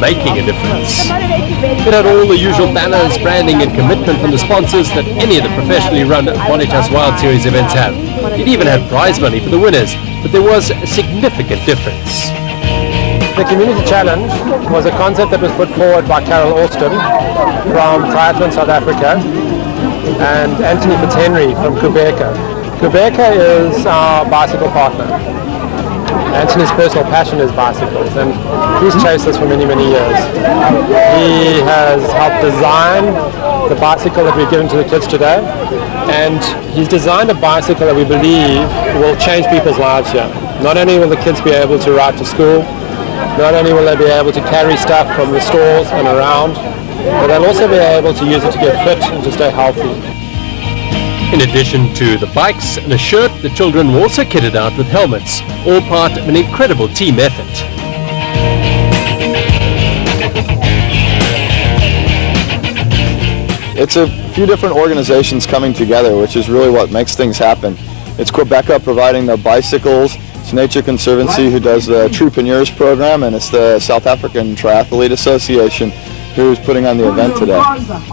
making a difference. It had all the usual banners, branding and commitment from the sponsors that any of the professionally run Bonitas Wild Series events have. It even had prize money for the winners, but there was a significant difference. The Community Challenge was a concept that was put forward by Carol Austin from Triathlon South Africa and Anthony Fitzhenry from Qhubeka. Qhubeka is our bicycle partner. Anthony's personal passion is bicycles, and he's chased us for many, many years. He has helped design the bicycle that we've given to the kids today, and he's designed a bicycle that we believe will change people's lives here. Not only will the kids be able to ride to school, not only will they be able to carry stuff from the stores and around, but they'll also be able to use it to get fit and to stay healthy. In addition to the bikes and a shirt, the children were also kitted out with helmets, all part of an incredible team effort. It's a few different organizations coming together, which is really what makes things happen. It's Qhubeka providing the bicycles, it's Nature Conservancy who does the Troopreneurs program, and it's the South African Triathlete Association who's putting on the event today.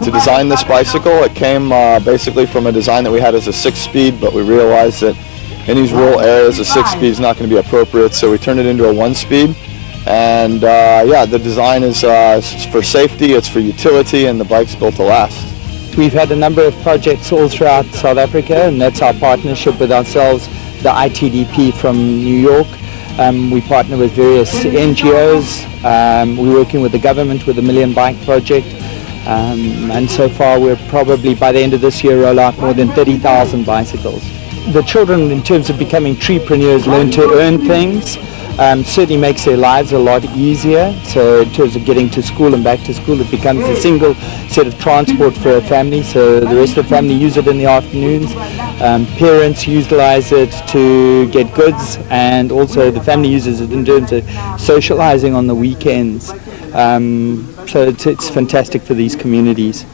To design this bicycle, it came basically from a design that we had as a 6-speed, but we realized that in these rural areas a 6-speed is not going to be appropriate, so we turned it into a 1-speed. And yeah, the design is for safety, it's for utility, and the bike's built to last. We've had a number of projects all throughout South Africa, and that's our partnership with ourselves, the ITDP from New York. We partner with various NGOs. We're working with the government with the Million Bike Project, and so far we're probably by the end of this year roll out more than 30,000 bicycles. The children, in terms of becoming treepreneurs, learn to earn things. Certainly makes their lives a lot easier. So in terms of getting to school and back to school, it becomes a single set of transport for a family, so the rest of the family use it in the afternoons. Parents utilize it to get goods, and also the family uses it in terms of socializing on the weekends. So it's fantastic for these communities.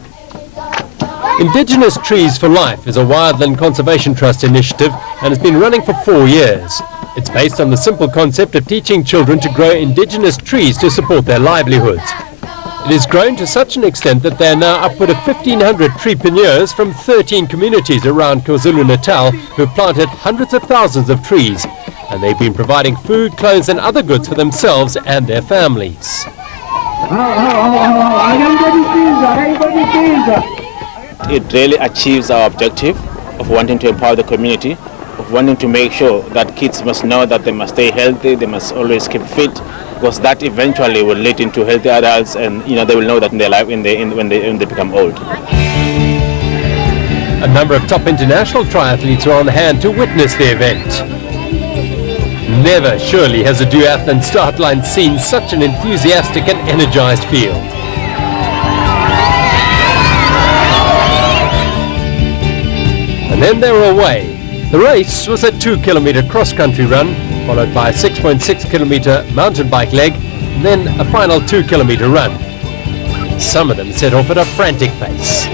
Indigenous Trees for Life is a Wildland Conservation Trust initiative and has been running for 4 years. It's based on the simple concept of teaching children to grow indigenous trees to support their livelihoods. It has grown to such an extent that there are now upward of 1,500 treepreneurs from 13 communities around KwaZulu-Natal who have planted hundreds of thousands of trees, and they've been providing food, clothes and other goods for themselves and their families. It really achieves our objective of wanting to empower the community, of wanting to make sure that kids must know that they must stay healthy, they must always keep fit, because that eventually will lead into healthy adults, and they will know that in their life when they become old. A number of top international triathletes are on hand to witness the event. Never surely has a duathlon start line seen such an enthusiastic and energized field. And then they were away. The race was a 2-kilometer cross-country run, followed by a 6.6-kilometer mountain bike leg, and then a final 2-kilometer run. Some of them set off at a frantic pace.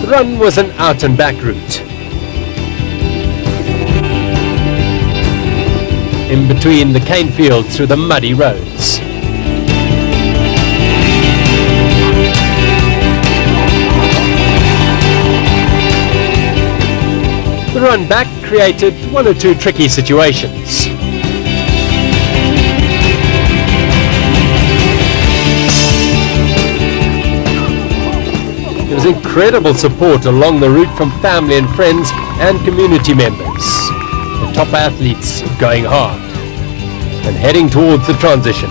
The run was an out-and-back route. In between the cane fields through the muddy roads. The run back created 1 or 2 tricky situations. There was incredible support along the route from family and friends and community members. The top athletes going hard and heading towards the transition.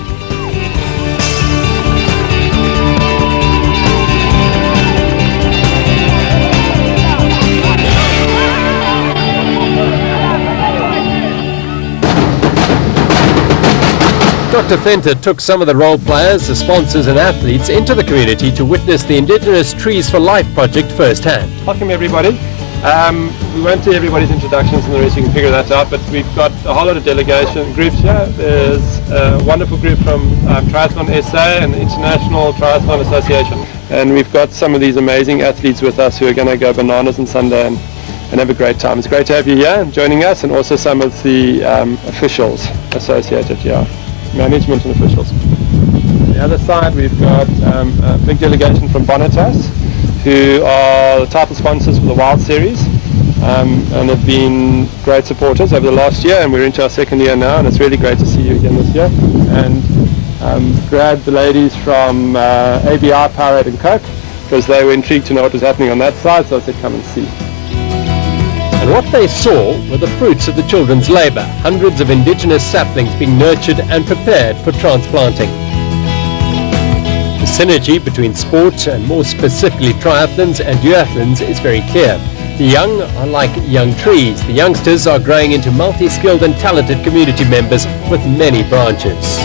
Dr. Venter took some of the role players, the sponsors and athletes into the community to witness the Indigenous Trees for Life project firsthand. Welcome everybody. We won't do everybody's introductions and the rest, you can figure that out, but we've got a whole lot of delegation groups here. There's a wonderful group from Triathlon SA and the International Triathlon Association. And we've got some of these amazing athletes with us who are going to go bananas on Sunday and have a great time. It's great to have you here joining us, and also some of the officials associated here, management and officials. On the other side we've got a big delegation from Bonitas, who are the title sponsors for the Wild Series, and have been great supporters over the last year, and we're into our second year now, and it's really great to see you again this year. And grabbed the ladies from ABI, Powerade and Coke, because they were intrigued to know what was happening on that side, so I said come and see. And what they saw were the fruits of the children's labour, hundreds of indigenous saplings being nurtured and prepared for transplanting. The synergy between sport and more specifically triathlons and duathlons is very clear. The young are like young trees. The youngsters are growing into multi-skilled and talented community members with many branches.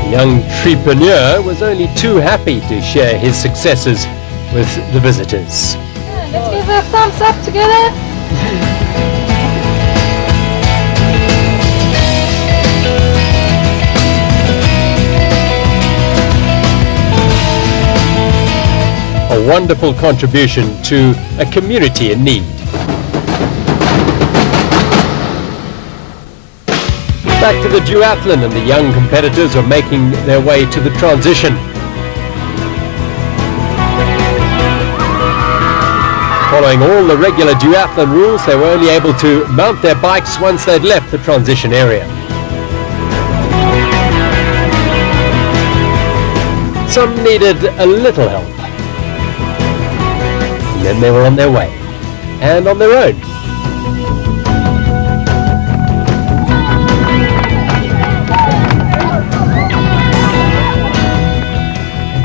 The young entrepreneur was only too happy to share his successes with the visitors. Let's give a thumbs up together. A wonderful contribution to a community in need. Back to the duathlon, and the young competitors are making their way to the transition. Following all the regular duathlon rules, they were only able to mount their bikes once they'd left the transition area. Some needed a little help. And then they were on their way, and on their own.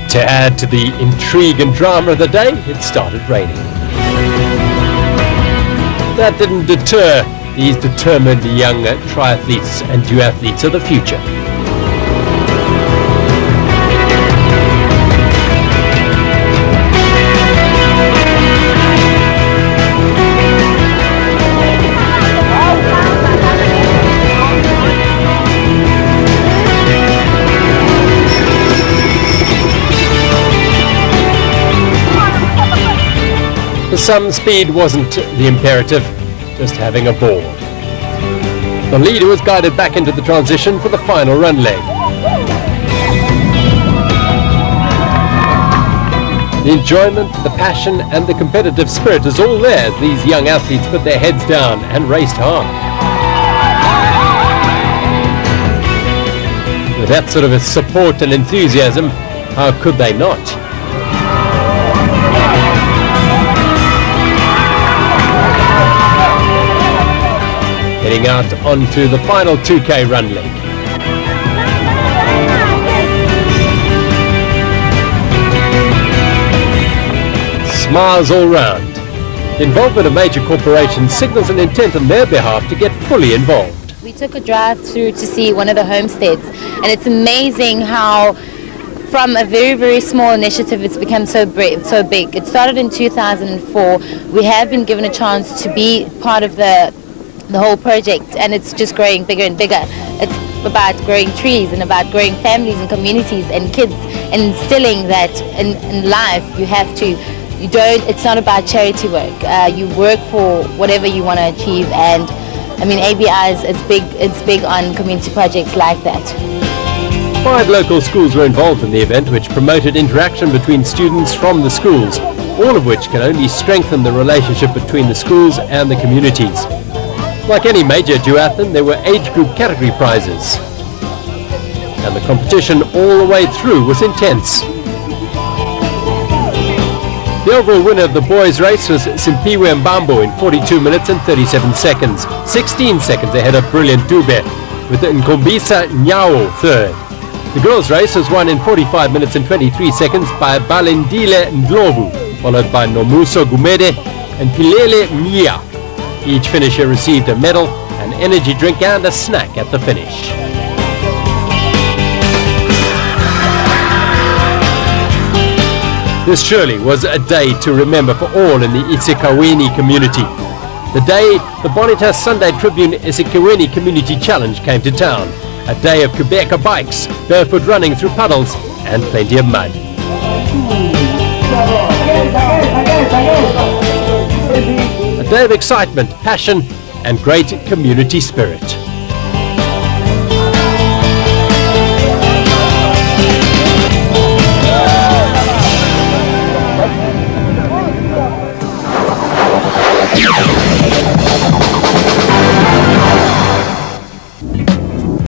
To add to the intrigue and drama of the day, it started raining. That didn't deter these determined young triathletes and duathletes of the future. For some, speed wasn't the imperative, just having a ball. The leader was guided back into the transition for the final run leg. The enjoyment, the passion and the competitive spirit is all there as these young athletes put their heads down and raced hard. With that sort of a support and enthusiasm, how could they not? Heading out onto the final 2K run leg. Smiles all round. The involvement of major corporations signals an intent on their behalf to get fully involved. We took a drive through to see one of the homesteads, and it's amazing how from a very, very small initiative it's become so big. It started in 2004. We have been given a chance to be part of the whole project, and it's just growing bigger and bigger. It's about growing trees and about growing families and communities and kids, and instilling that in life it's not about charity work. You work for whatever you want to achieve, and I mean ABI is big on community projects like that. 5 local schools were involved in the event, which promoted interaction between students from the schools, all of which can only strengthen the relationship between the schools and the communities. Like any major duathlon, there were age group category prizes. And the competition all the way through was intense. The overall winner of the boys' race was Esikhiwini Mbambo in 42 minutes and 37 seconds, 16 seconds ahead of Brilliant Dube, with Nkombisa Nyao third. The girls' race was won in 45 minutes and 23 seconds by Balindile Ndlovu, followed by Nomuso Gumede and Pilele Mia. Each finisher received a medal, an energy drink and a snack at the finish. This surely was a day to remember for all in the Esikhiwini community. The day the Bonitas Sunday Tribune Esikhiwini Community Challenge came to town. A day of Qhubeka bikes, barefoot running through puddles and plenty of mud. A day of excitement, passion and great community spirit. Yeah.